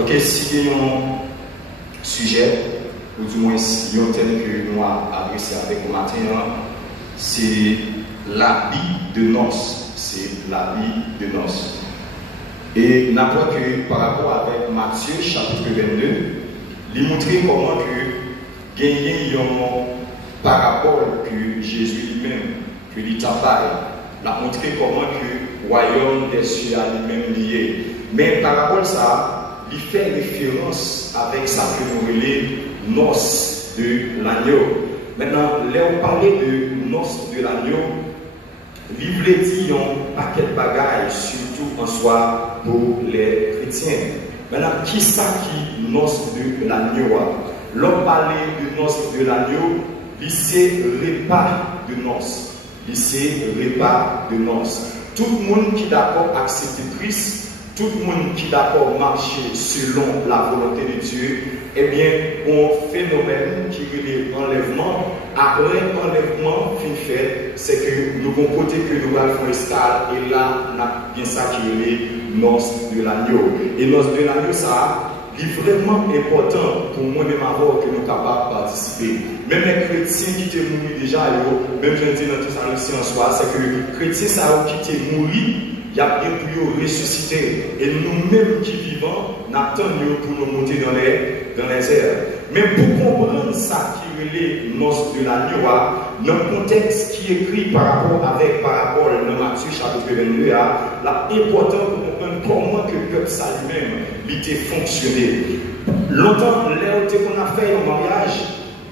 Ok, si il y a un sujet, ou du moins si il y a un thème que nous avons adressé avec au matin, c'est l'habit de noces. C'est l'habit de noces. Et n'importe que par rapport avec Matthieu chapitre 22, il montre comment que gagner une parabole que Jésus lui-même, que l'État l'a montré comment que le royaume des cieux a lui-même lié. Mais parabole ça, il fait référence avec ça que nous relèvons noces de l'agneau. Maintenant, là on parlait de noces de l'agneau, il voulait dire un paquet de bagages, surtout en soi pour les chrétiens. Maintenant, qui ça qui noces de l'agneau? L'on parlait de noces de l'agneau, c'est repas de noces. C'est repas de noces. Tout le monde qui est d'accord accepter Christ, tout le monde qui est d'accord marcher selon la volonté de Dieu, eh bien, un phénomène qui est l'enlèvement. Après enlèvement, fin fait, c'est que nous avons côté que nous allons faire escale, et là, on a bien ça qui est les noces de l'agneau. Et noces de l'agneau, ça, est vraiment important pour moi-même avoir que nous sommes capables de participer. Même les chrétiens qui étaient morts déjà, même je dis dans tout ça aussi en soi, c'est que les chrétiens qui étaient morts, il y a bien pour ressusciter. Et nous-mêmes qui vivons, nous attendons pour nous monter dans les airs. Mais pour comprendre ça qui est les noces de l'agneau, dans le contexte qui est écrit par rapport avec parabole dans Matthieu chapitre 22, l'important pour comprendre comment que le peuple ça lui-même était fonctionné. Longtemps, là qu'on a fait un mariage,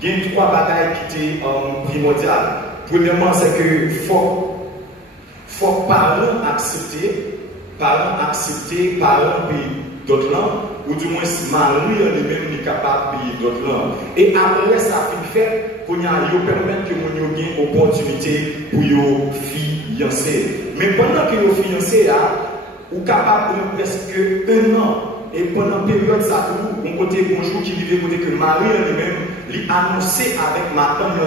il y a trois bagailles qui étaient primordiales. Premièrement, c'est que il faut parents accepter, parents payer d'autres langues, ou du moins mari lui-même est capable de payer d'autres langues. Et après ça, fait qu'on a permettre que nous ayons une opportunité pour nous fiancer. Mais pendant que nous fiancés, vous êtes capable de presque un an. Et pendant la période, ça vous, on côté bonjour qui vivait côté que Marie lui-même, lui annoncé avec ma femme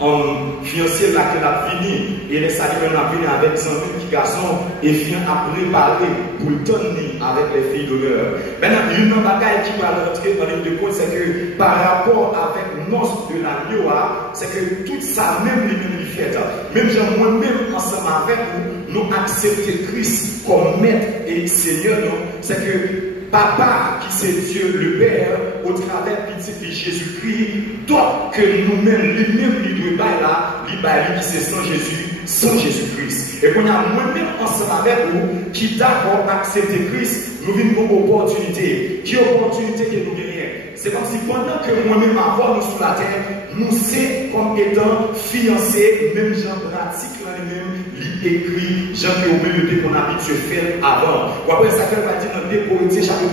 en fiancée là qu'elle a fini. Et les saluts a venu avec 120 petits garçons et vient à préparer pour le donner avec les filles d'honneur. Maintenant, une bagaille qui va rentrer dans ligne de compte, c'est que par rapport avec noces de l'agneau, c'est que tout ça, même les mêmes fait. Même moi-même, ensemble avec vous, nous accepter Christ comme maître et Seigneur, c'est que Papa, qui c'est Dieu le Père, au travers de Jésus-Christ, donc que nous-mêmes, lui-même, lui doit là, lui qui c'est sans Jésus-Christ. Et qu'on a moi-même ensemble avec vous, qui d'abord accepter Christ, nous vivons une opportunité. Qui opportunité que nous gagnons? C'est comme si pendant que moi-même avoir nous sur la terre, nous sommes comme étant fiancés, même gens pratiques là-même, écrit, gens qui ont même qu'on a habitué faire avant. Ou après ça, qu'elle va dire dans 2 Corinthiens chapitre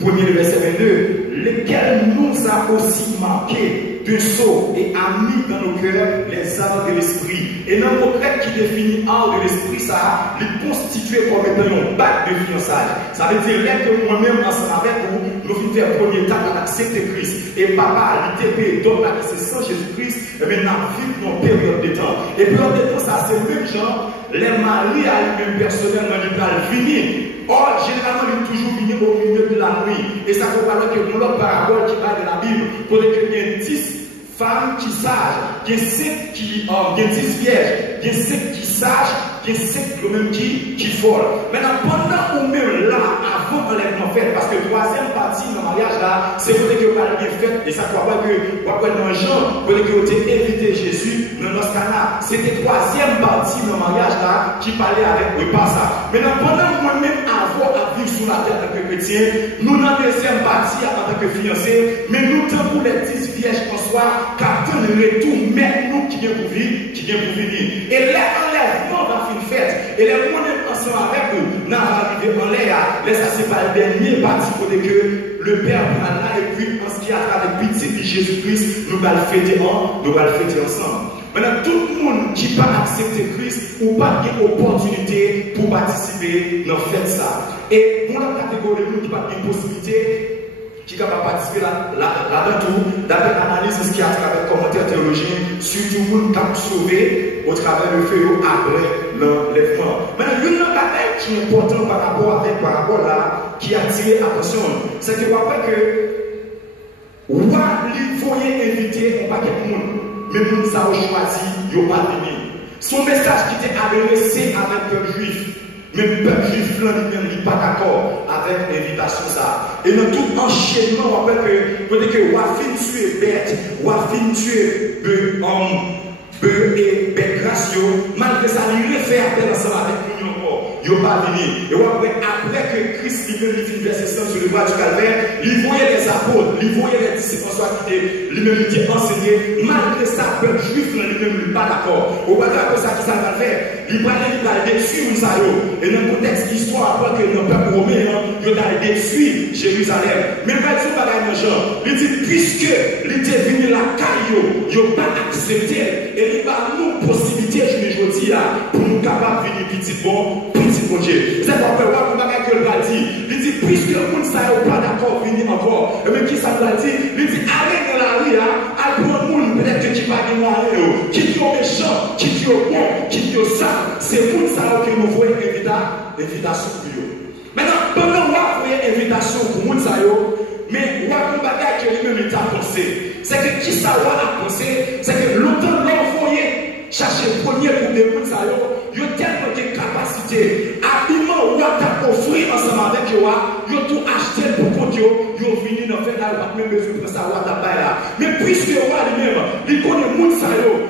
1er verset 22, lesquels nous a aussi marqué de sceaux et a mis dans nos cœurs les arts de l'esprit. Et dans le mot grec qui définit art de l'esprit, ça, les constituer comme étant un bac de fiançailles. Ça veut dire que moi-même, ensemble avec vous, nous faisons faire premier temps à accepter Christ. Et papa, l'ITP, donc là, c'est sans Jésus-Christ, et maintenant, vivre une période de temps. Et période de temps, ça, c'est le même genre, les maris à eux-mêmes personnellement, ils peuvent venir. Or, généralement, ils toujours venir au milieu de la nuit. Et ça faut parler que pour l'autre parabole qui parle de la Bible, pour que il y ait 10 femmes qui sages, il y a 5 qui, il y a 10 vierges, il y a 5 qui sages, il y a 5 même qui folles. Maintenant, pendant ou même là, avant l'enlèvement fait, parce que troisième partie dans le mariage là, c'est pour que vous avez bien fait, et ça croit pas que vous avez dans Jean, pour que vous avez évité Jésus dans notre canal. C'était troisième partie dans le mariage là qui parlait avec eux, pas ça. Maintenant, pendant moi-même avoir à vivre sur la terre en tant que chrétien, nous dans la deuxième partie en tant que fiancés, mais nous temps pour les 10 vierges en soi, car le retour, mais nous qui vient pour vivre, qui vient pour venir. Et l'enlèvement va finir fait. Et les gens ensemble avec nous, nous allons arriver en l'air. Laisse c'est pas le dernier parti pour que le Père prend là et puis en ce qui a travers pitié de Jésus-Christ, nous allons fêter ensemble. Maintenant, tout le monde qui va accepter Christ ou pas une opportunité pour participer dans fête ça. Et pour la catégorie de nous qui n'a pas une possibilité, qui est capable de participer là-dedans tout, d'après l'analyse de ce qui a à travers commentaires théologiens, surtout le cap sauvé au travers le feu après l'enlèvement. Maintenant, une bataille qui est importante par rapport là, qui a attiré l'attention, c'est que après que il faut inviter un paquet de monde, mais nous avons choisi, il n'y a pas de son message qui était adressé avec le peuple juif. Mais le peuple juif n'est pas d'accord avec l'invitation ça. Et dans tout enchaînement, on rappelle que Wafin tuer bête, Wafin tuer bœuf et bête gracieux, malgré ça, il fait appel ensemble avec nous encore. Il n'a pas venu. Et après que Christ lui-même il versé sang sur le bras du calvaire, il voyait les apôtres, il voyait les disciples François qui étaient lui-même qui enseigné. Malgré ça, le peuple juif lui-même n'est pas d'accord. Au bas de ça, qui ça va faire? Il va détruire Israël. Et dans le contexte d'histoire, après que le peuple romain, il a détruit Jérusalem. Mais pas du tout, pas dans genre. Il dit, puisque il était venu la caillou, il n'a pas accepté. Et il va nous possibilité, je me dis, pour nous capables de venir petit bon Dieu. C'est pourquoi que le va dire. Il dit, puisque le monde n'est pas d'accord, venir encore. Et même qui ça va dire? Il dit, allez dans la rue, à prendre le monde, peut-être qui va gagner moyen, qui est méchant, qui est bon, qui est ça. C'est le monde que nous voyons invitation pour eux. Maintenant, pendant que vous voyez invitation pour le monde, mais vous avez un bagage que lui-même est à penser. C'est que qui ça va penser? C'est que longtemps l'envoyer chercher le premier groupe de monde, il y a tellement de capacité. Habillement, ou à offrir ensemble avec eux, ils ont tout acheté pour compte, ils ont fini dans faire la même besoin pour ça, là. Mais puisque lui-même, il connaît le monde,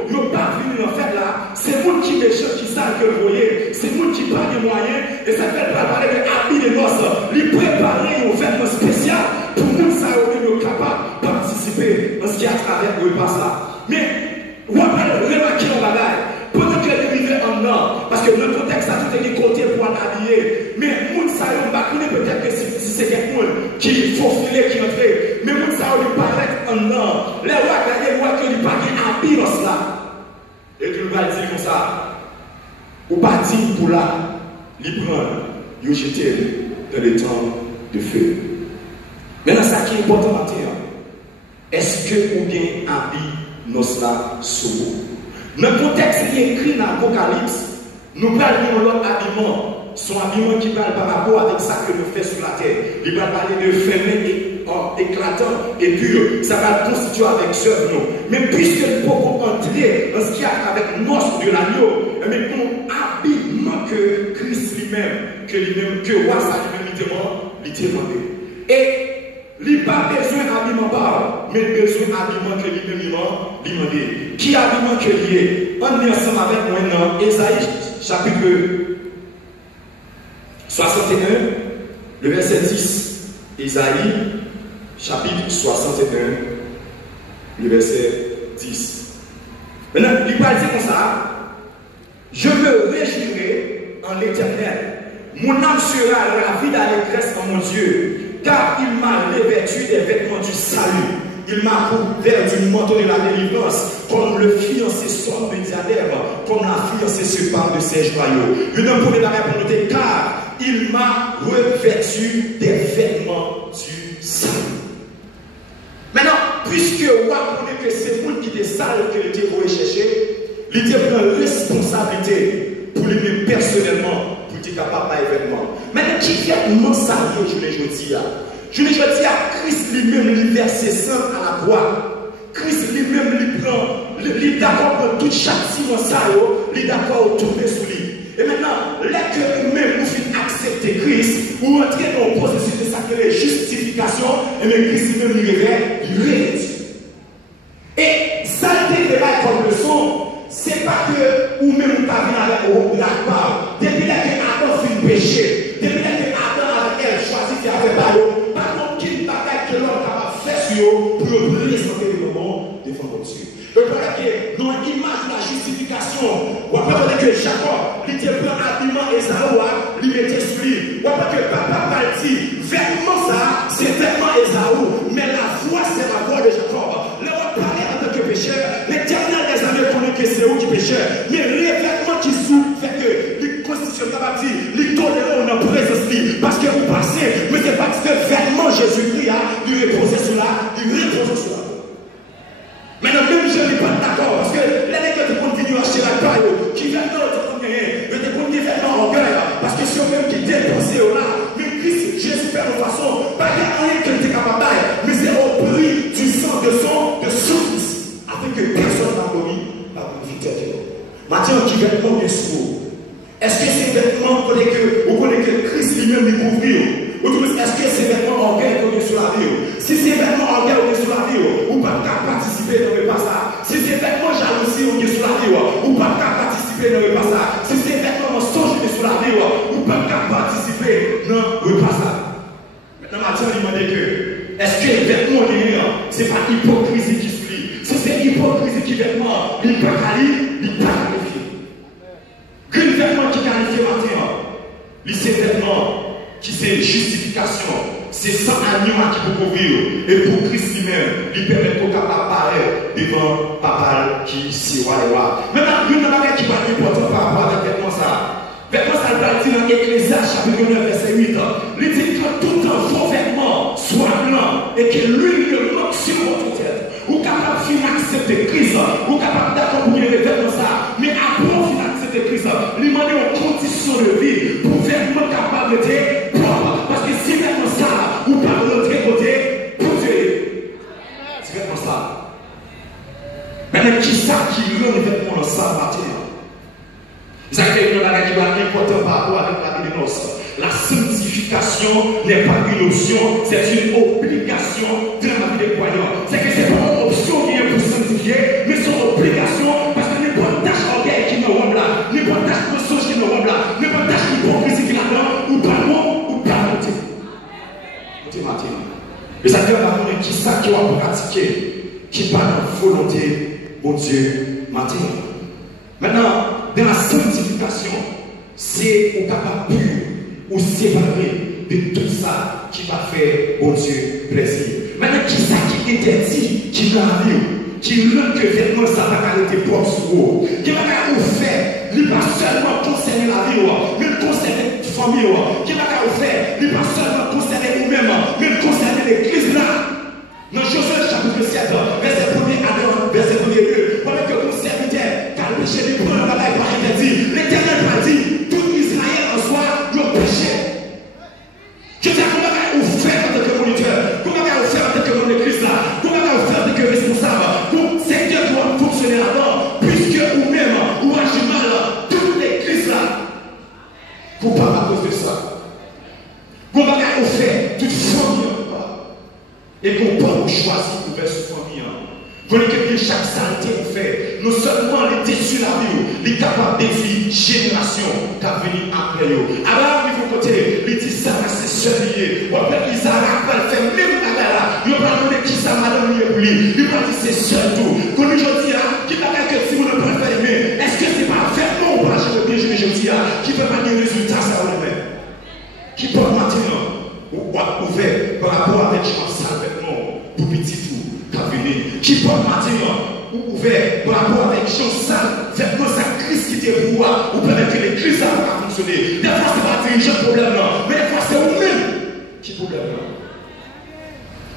ils n'ont pas fini dans faire là, c'est le monde qui méchant, qui savent que vous voyez, c'est le monde qui prend des moyens, et ça fait préparer des habits de noces, ils préparent un vêtement spécial pour le monde, ils sont capables de participer à ce qui est à travers le repas là. Mais, vous avez remarqué en bagaille. Pendant que les vivait en or, parce que le contexte a tout été côté pour l'habiller. Mais moun sa yo, m'a connaît peut-être que si c'est quelqu'un qui faut filer, qui entrait. Mais moun sa yo lui paraît en or. Les rois gagner, les rois qui lui parlent habillé dans cela. Et tu vas dire comme ça. Ou pas dire pour là, lui prendre, lui jeter dans les temps de feu. Maintenant, ça qui est important maintenant, est-ce que vous avez habillé nos cela sur vous? Dans le contexte qui est écrit dans l'Apocalypse, nous parlons de l'autre habillement, son habillement qui parle par rapport avec ça que nous faisons sur la terre. Il va parler de fermé éclatant et pur. Ça va constituer avec ce nous. Mais puisque nous pouvons entrer dans ce qui a avec l'os de l'agneau, mais pour habillement que Christ lui-même, que roi ça lui-même demandé. Et il n'a pas besoin d'habillement par, mais besoin d'habillement que lui-même demandé. Qui habillement que lié? On est ensemble avec moi dans Ésaïe chapitre 61, le verset 10. Ésaïe chapitre 61, le verset 10. Maintenant, il va dire comme ça. Je me réjouirai en l'Éternel. Mon âme sera ravie d'allégresse en mon Dieu. Car il m'a revêtu des vêtements du salut. Il m'a couvert du manteau de la délivrance, comme le fiancé sort de diadème, comme la fiancée se parle de ses joyaux. Je ne pouvais pas répondre, car il m'a revêtu des vêtements du salut. Maintenant, puisque vous connaissez que c'est vous qui êtes sale que l'était vous chercher, il était pris une responsabilité pour lui-même personnellement. Pour être capable d'événement. Maintenant, qui fait non sérieux, je le dis là. Je le dis à Christ lui-même, lui verse sang à la croix. Christ lui-même, lui prend, lui d'accord pour tout châtiment ça, lui d'accord pour tomber sous lui. Et maintenant, là que nous-mêmes nous faisons accepter Christ, ou entrer dans le processus de sacrée justification, et même Christ lui-même lui révèle. Et ça de là comme leçon, c'est pas que ou même pas venir avec la part. Depuis là que Adam fait péché, depuis là que Adam avec elle choisit de faire pas contre qui bataille que l'homme capable de faire sur pour présenter le moment devant Dieu. Et voilà que dans l'image de la justification, on va que Jacob, il était plein habillement Esaü, il mettait sur lui. On va que papa va dire, vêtement ça, c'est vêtement Esaü, mais la voix c'est la voix de Jacob. Là on parlait en tant que pécheur, l'Éternel des amis connaît que c'est eux qui pécheur, mais les vêtements qui souffrent fait que les constitutions capable de les tolérer en présence de lui, parce que vous passez, mais c'est parce que vêtement Jésus-Christ, il il reposait sur là, il reposait sur là. Maintenant, même je n'ai pas d'accord, parce que les nègres qui vont venir acheter la paille, qui viennent dans le temps gagner, mais qui vont venir orgueil, parce que si on même qui dépensé là, mais Christ, Jésus fait de façon, pas qu'il y a rien qui était capable, mais c'est au prix du sang de son fils, afin que personne n'a connu la victoire. Maintenant, qui vêtements bien sous. Est-ce que ces vêtements, vous connaissez que Christ lui-même les couvrir? Est-ce que ces vêtements orgueil qu'on est sur la vie? Si ces vêtements orgueil qu'on est sur la vie, ou pas qu'à participer dans le passage. Si ces vêtements jalousie on est sur la vie, ou pas qu'à participer dans le passage. Si ces vêtements mensonges on est sur la vie, ou pas qu'à participer dans le passage. Maintenant, Mathieu lui demande que, est-ce que les vêtements ce n'est pas hypocrisie qui suit? Si c'est hypocrisie qui vêtements, il n'est pas qualifié, il n'est pas qualifié. Quel vêtement qui qualifie maintenant? C'est vêtements qui c'est justification, c'est sans agneau qui peut couvrir. Et pour Christ lui-même, il permet qu'on capable apparaître devant Papa qui s'y voit les rois. Maintenant, il y a une chose qui va être importante par rapport à vêtements ça. Vêtements ça va dire dans Ecclésiaste chapitre 9 verset 8. Il dit que tout un faux vêtement soit blanc et que l'huile ne manque sur votre tête. Ou capable de accepter Christ, ou capable d'accord pour les vêtements ça. Mais après on accepter Christ, lui demander aux conditions de vie pour vêtements capables de propre. Parce que si vêtements ça, ou pas de l'autre côté, pour Dieu. C'est vêtements ça. Maintenant, qui ça qui rend les vêtements ça matin? Ça fait une chose qui va être importante par rapport avec la vie de noces. La sanctification n'est pas une option, c'est une obligation de la vie des croyants. C'est que ce n'est pas une option qui est pour sanctifier, mais c'est une obligation parce que n'est pas une tâche orgueil qui nous rend là, n'est pas une tâche mensonge qui nous rend là, n'est pas une tâche hypocrisie qui nous rend, ou pas non, ou pas monter. Monter matin. Et ça fait la qui ça qui va pratiquer, qui parle de volonté, mon Dieu, matin. Maintenant, dans la sanctification, c'est au capable pur ou séparé de tout ça qui va faire au Dieu plaisir. Maintenant, qui ça qui interdit, qui va vivre, qui rend que vêtements ça va être propre sur vous, qui va vous faire, il pas seulement concerner la vie, mais concerner la famille, qui va vous faire, il pas seulement concerner vous-même, mais concerner l'église là. Dans Josué chapitre 7, verset 1er à verset 1er, pendant que mon serviteur, car le péché du premier bagaille par interdit, l'Éternel m'a dit, tout Israël en soi, le péché. Je dis comment vous faire en tant que moniteur, comment vous faire en tant que mon église là, comment vous faire en tant que responsable, donc c'est Dieu qui doit fonctionner là-dedans, puisque vous-même, vous agissez mal, toute l'église là, coupable à cause de ça. Comment vous faire toute famille. Et qu'on peut choisir pour faire ce famille. Vous voyez que chaque saleté qu'on fait, non seulement les déçus la vie, les capables de vie, génération qui a venu après eux. Alors, il faut côté, il dit ça, c'est seul. Ou après, ils arrêtent, faire même la là. Ils vont demander qui ça m'a donné pour lui. Ils vont dire c'est seul tout. Quand nous je dis, qui va faire que si vous ne pouvez pas aimer, est-ce que c'est pas vraiment ou pas, je veux bien, je dis, qui peut pas des résultats, ça va le faire. Qui peut maintenant. Ou ouvert par rapport avec Jean Salvement pour petit tout cabinet qui peut maintenant ou ouvert par rapport avec Jean Salvement sa crise qui était pour ou permettre que l'église a pas fonctionné. Des fois c'est pas dirigeant problème là, mais des fois c'est vous-même qui problème là.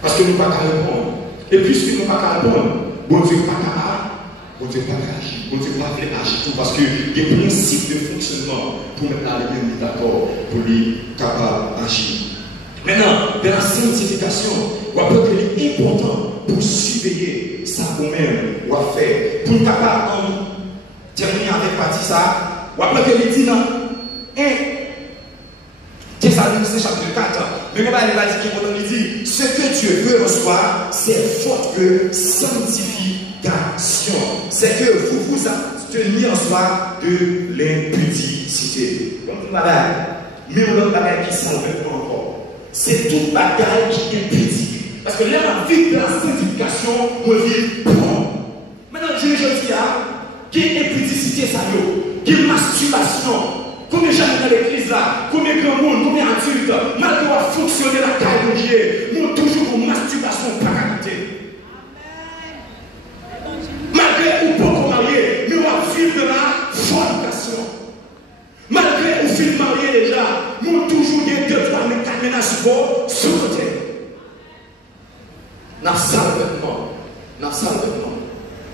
Parce que nous ne pouvons pas répondre. Et puisque nous ne pouvons pas répondre, bon Dieu n'est pas capable, bon Dieu n'est pas agir, bon Dieu n'est pas agir tout parce que des principes de fonctionnement pour mettre là les mêmes d'accord pour lui capable d'agir. Maintenant, dans la sanctification, on peut que c'est important pour surveiller ça vous-même, ou à faire. Pour ne pas terminer avec partie ça, on peut que dit dans 1 Thessaloniciens chapitre 4, mais on va dire qu'il dit ce que Dieu veut recevoir, c'est votre sanctification. C'est que vous vous absteniez en soi de l'impudicité. Mais on a un bagage qui s'en veut encore. C'est toute bataille qui est pudique. Parce que là, la vie de la sanctification, on vit propre. Maintenant, je dis, qui est impudicité, ça y est, qui est masturbation. Combien de gens dans l'église là, combien de grand monde, combien d'adultes, malgré qu'on a fonctionné la taille de Dieu, nous toujours pour masturbation, pas qualité. Malgré ou pas qu'on marié, nous allons vivre de la fornication. Malgré ou film marié déjà, nous toujours des 2-3 ménages sous côté. dans ça vêtement.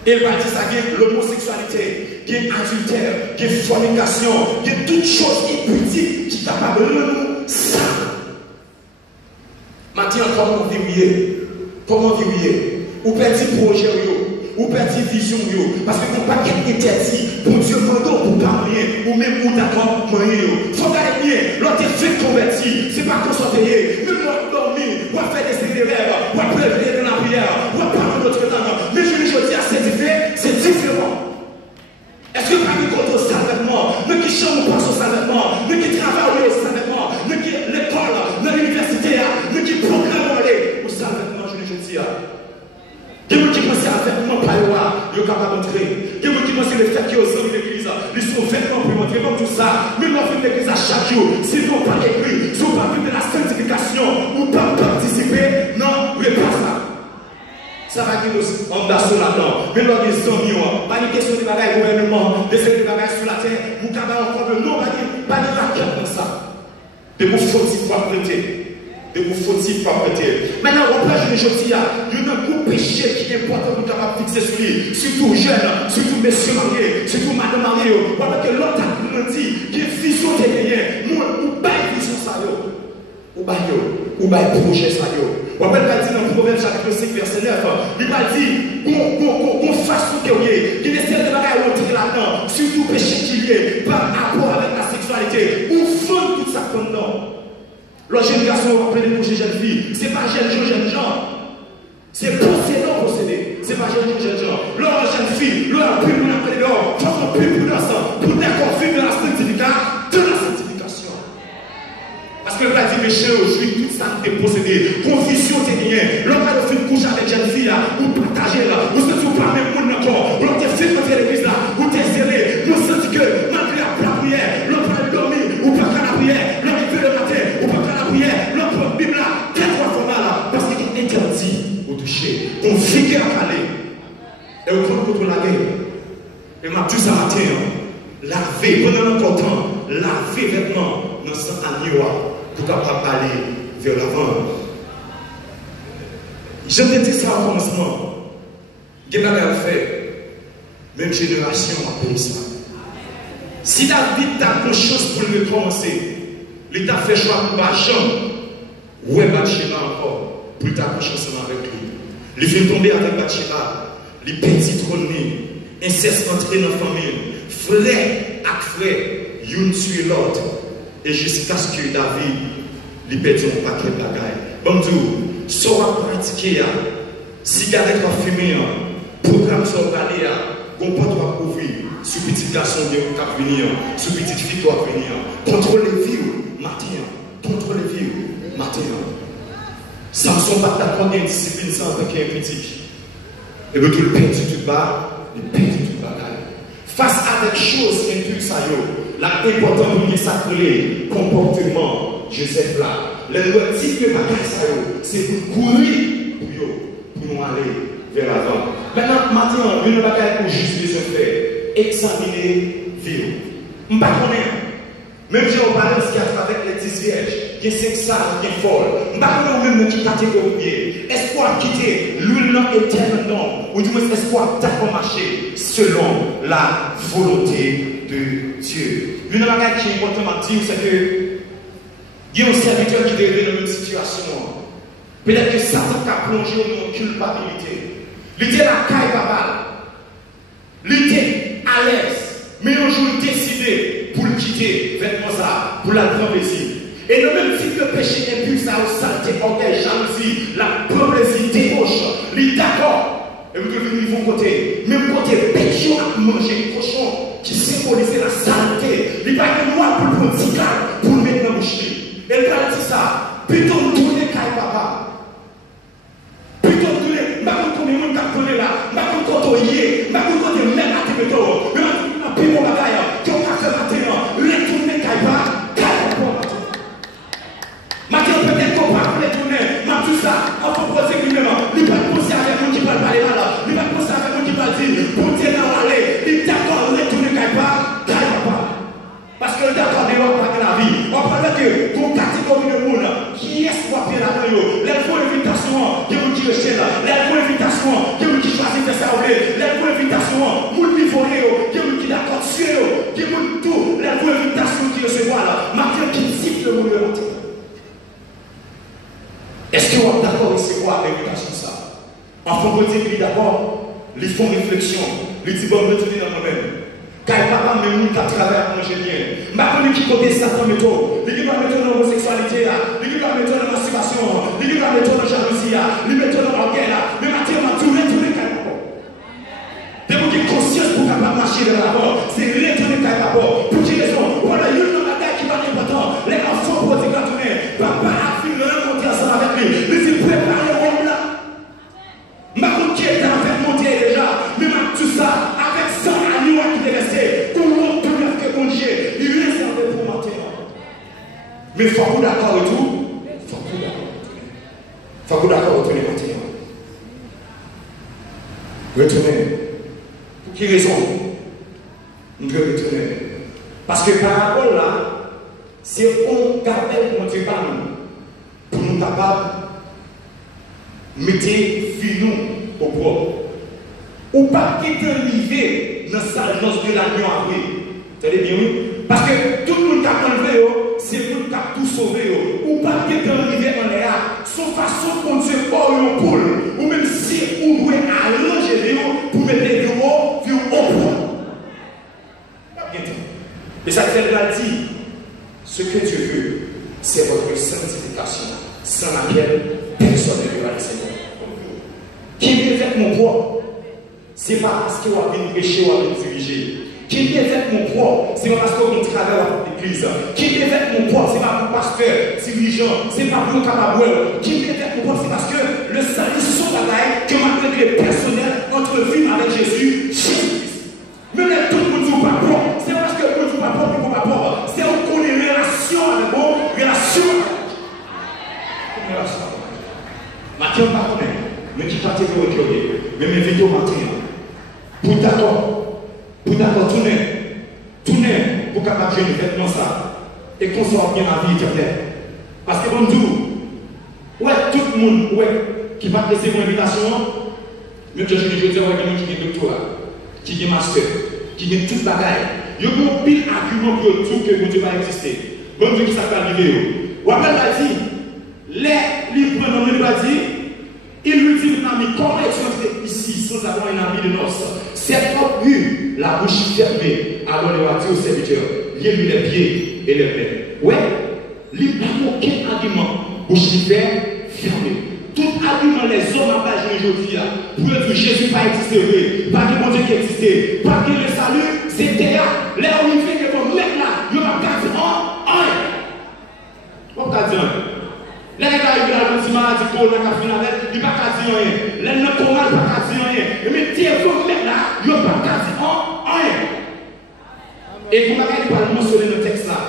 Et il va dire ça, il y a l'homosexualité, il y a l'adultère, il y a la fornication, il y a toutes choses impudiques qui sont capables de nous ça. Maintenant, comment vivre? Comment vivre? Ou perdre projet, ou perdre vision, parce que vous n'avez pas interdit pour Dieu mandant pour parler, ou même pour d'accord, il faut garder bien, l'autre fait converti, c'est pas qu'on soit payé, même l'autre dormir, ou faire des rêves, ou prévenir dans la prière, ou parler d'autres langues, mais je dis à c'est différent. Est-ce que parmi contre au salvement, nous qui chantons pas au salvement, nous qui travaillons au salvement, nous qui l'école, dans l'université, nous qui programmons aller au salvement, je dis il y a des gens qui pensent à vêtements par là, ils sont capables d'entrer. Il y a des gens qui pensent à le fait qu'ils sont dans l'église, ils sont vêtements pour entrer, comme tout ça. Mais nous venons l'église à chaque jour. Si nous n'avons pas écrit, si nous n'avons pas vu de la sanctification, ou pas participer, non, vous n'avez pas ça. Ça va dire en bas sur la plante. Mais nous avons des amis, pas une question de bagaille gouvernement, des bagailles sur la terre, vous avez un problème. Non, pas de raquette comme ça. De vous faut-il pas prêter. De vous faut-il pas prêter. Maintenant, on peut je dis, il y a un gros péché qui est important pour nous fixer sur lui. Surtout jeunes, surtout messieurs mariés, surtout madame mariée. Voilà que l'autre a grandi, qui est vision de rien. Nous, on baille vision ça. On baille projet ça. On va dire dans le Proverbe chapitre 5, verset 9. Il va dire qu'on fasse tout ce qu'il y a. Qu'il essaie de rentrer là-dedans. Surtout péché qui est par rapport avec la sexualité. On fonde tout ça pendant. La jeune garçon va appeler les jeunes filles. Ce n'est pas jeune gens. C'est possédant possédé. Ce n'est pas jeune gens. Leur jeune fille, leur pub, leur appelé dehors. Il faut qu'on pub pour l'instant. Pour d'accord vivre de la sanctification. Parce que le plat dit méchant aujourd'hui, tout ça est possédé. Confusion t'es rien. L'homme va faire coucher avec jeune fille là, ou partager là, ou se trouve pas même pour encore. Ou l'homme t'es fait dans l'église là, ou t'es zélé. Nous sentons que malgré la prière, l'homme va dormir, ou pas qu'à la prière, l'homme il fait le matin, ou pas qu'à la prière, l'homme prend la Bible là, 3 fois là, parce qu'il est interdit au toucher. On vigueur à aller. Et on prend contre la guerre. Et m'a dit ça matin, laver, pendant notre temps, laver vêtements dans ce agneau pour capable aller vers l'avant. Je te dis ça au commencement. Qu'est-ce qu'on a fait? Même génération a payé ça. Si David a conscience pour le commencer, il a fait choix pour pas jamais. Où est Bathsheba encore? Pour ta conscience avec lui. Il fait tomber avec Bathsheba. Les petits trônés, inceste entré dans la famille. Frère à frère, l'un tue l'autre. Et jusqu'à ce que David lui perde un paquet de bagailles. Bon Dieu, si on va pratiquer, cigarette va fumer, programme sur le balai, on peut pas couvrir, sur petit garçon qui va venir, sur petite fille qui va venir. Contrôle les vies, matin. Contrôle les vies, matin. Samson pas d'accord d'une discipline sans avec un petit. Et le tout le perdu tout bas, le perdu tout bagaille. Face à des choses qui impulsent à eux, l'important pour nous s'appeler comportement. Joseph là, le motif de bagaille, c'est pour courir pour nous aller vers l'avant. Maintenant, maintenant, une bagaille pour juste les faire, examiner, vivre. Je ne sais pas. Même si on parle de ce qu'il y a avec les 10 vierges, qui est sexuel, qui est folle, je ne sais pas même qui catégorie. Espoir quitter l'huile éternelle, non, ou du moins espoir d'accord marcher selon la volonté de Dieu. Une bagaille qui est importante à dire, c'est que il y a un serviteur qui est dans la même situation. Peut-être que Satan a plongé dans une culpabilité. Il était la caille papa. Il était à l'aise. Mais un jour, il a décidé pour le quitter, vêtements ça, pour la prendre plaisir. Et le même type de péché impulse à saleté, orgueil, jalousie, la problésie, débauche. Il est d'accord. Et vous devez venir vos côtés. Même côté, péché à manger, cochon qui symbolisait la saleté. Il n'y a pas de noir pour le petit gars, pour le mettre dans la bouche. Elle va dire ça, plutôt tourner caille papa. Plutôt tourner, ma contre les gens qui connaissent là, ma contre les ma contre les mêmes à tes métaux, mais ma plus mon bagaille, qui ont fait maintenant, les tourner caille papa. Maintenant peut-être qu'on va les tourner, ma tout ça, on va poser lui-même, il va poser avec moi qui parle parler là, il va poser avec moi qui va dire, pour dire là où aller, il d'accord, les tourner caille papa. Parce que d'accord, on va pas la vie. On parle que pour catégorie de monde qui est choisi de faire ça, les invitations, moun qui volent, qui moun qui d'accord sur qui moun tout, les invitations qui recevoir là, maintenant qui dit le monde matin. Est-ce que vous êtes d'accord avec recevoir l'invitation ça? Enfant petit qui d'abord, ils font réflexion, ils disent bon, retourner dans moi-même. Car papa même qui travaille à manger bien. Ma connais qui côté Satan méthode. Il va mettre dans l'homosexualité, il va mettre dans la masturbation, il va mettre dans la jalousie, il va mettre dans l'orgueil. Mais maintenant, tu retournes carrément. Dès que tu es conscient pour capable marcher vers l'avant, c'est retourner carrément. Pour quelle raison? Voilà, il y a une bataille qui va être importante. Les enfants pour dire retourner. Papa a fini de monter ensemble avec lui. Mais il prépare le monde là. Ma connais qui est en train de monter déjà. Mais tout ça, avec 100 animaux qui est resté, comment tout le que mon Dieu, il est réservé pour monter. Mais il faut que vous d'accord et tout. Il faut que vous d'accord. Il faut que vous d'accord retourner maintenant. Retourner. Pour quelle raison? Nous devons retourner. Parce que parabole là, c'est on garde mon Dieu par nous. Pour nous capables de mettre vie nous au propre. Ou pas qui peut arriver dans sa lance de l'agneau après. Vous savez bien oui? Parce que tout le monde qui a enlevé, c'est vous qui a tout sauvé. Ou pas qui peut arriver en l'air, son façon de Dieu pour une poule. Ou même si vous pouvez arranger pour mettre des haut, puis au point. Et ça fait dit, ce que Dieu veut, c'est votre sanctification, sans laquelle personne ne verra le Seigneur. Qui vient avec mon propre? Ce n'est pas parce que vous avez péché ou avez dirigé. Qui vient avec mon propre? Ce n'est pas parce que vous avez travaillé à l'église. Qui vient avec mon propre? Ce n'est pas pour pasteur, dirigeant, ce n'est pas pour cababoueur. Qui vient avec mon propre? C'est parce que le salut sont bagaille que malgré que les personnels entre vivre avec Jésus, Jésus-Christ. Même tout le monde ne pas bon. C'est parce que vous ne pas bon, vous ne pas bon. C'est qu'on ait une relation avec vous, relation avec vous. Maintenant, pas connaître. Mais qui t'a été recueilli. Mais mes vidéos matin. Pour d'accord, tourner, pour capable de vêtements ça. Et qu'on soit bien la vie éternelle. Parce que bon Dieu, ouais, tout le monde, ouais, qui va laisser mon invitation, même je dis, ouais, qui a doctorat, qui a master, qui a toute bagaille. Il y a un pile argument pour tout que mon Dieu va exister. Bon Dieu qui s'appelle vidéo. Ou après, il a dit, les livres, il va dire, il lui dit, comment est-ce ici sans avoir un ami de noces? C'est pas vu la bouche fermée, alors il va dire au serviteur, liez-lui les pieds et les mains. Ouais, il n'a aucun argument, bouche fermée. Tout argument, les hommes à base aujourd'hui, pour dire Jésus pas existé, pas que mon Dieu qui existait, pas que le salut, c'était là. Là où il fait que mon mec là, il va pas dire un. On va dire les gens qui arrivent à la maladie, il va pas dire rien. Les gens qui ont mal, il va pas dire rien. Mais Dieu, vous mec là, il va pas dire rien. Et vous m'avez pas mentionné le texte là.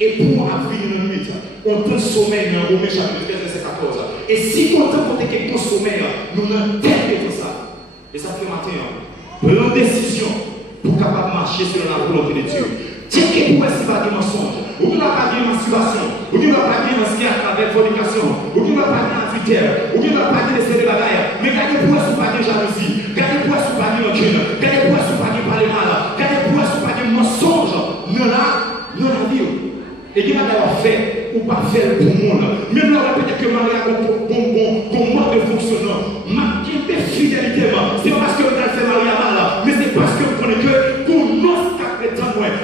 Et pour arriver dans la nuit, on peut sommeil dans Romains chapitre 13, verset 14. Et si on peut quelque chose sommeil, nous interprétons ça. Et ça fait matin. Prenons décision pour capable marcher selon la volonté de Dieu. Tiens que vous ne pas de mensonge, ou vous ne pas de masturbation, ou vous ne pas de masquer avec fornication, ou vous ne pas de adultère, ou vous ne pas de laisser de bagaille. Mais gardez pour vous pas de jalousie, gardez pour vous pas de rancune, gardez pour vous pas de parler mal, gardez pour vous pas de mensonge. Nous la vie. Et qui va d'ailleurs faire ou pas faire pour le monde. Même là, on peut dire que Maria a un mode de fonctionnement. Ma fidélité, c'est pas parce que vous avez fait Maria mal, mais c'est parce que vous connaissez que pour nous,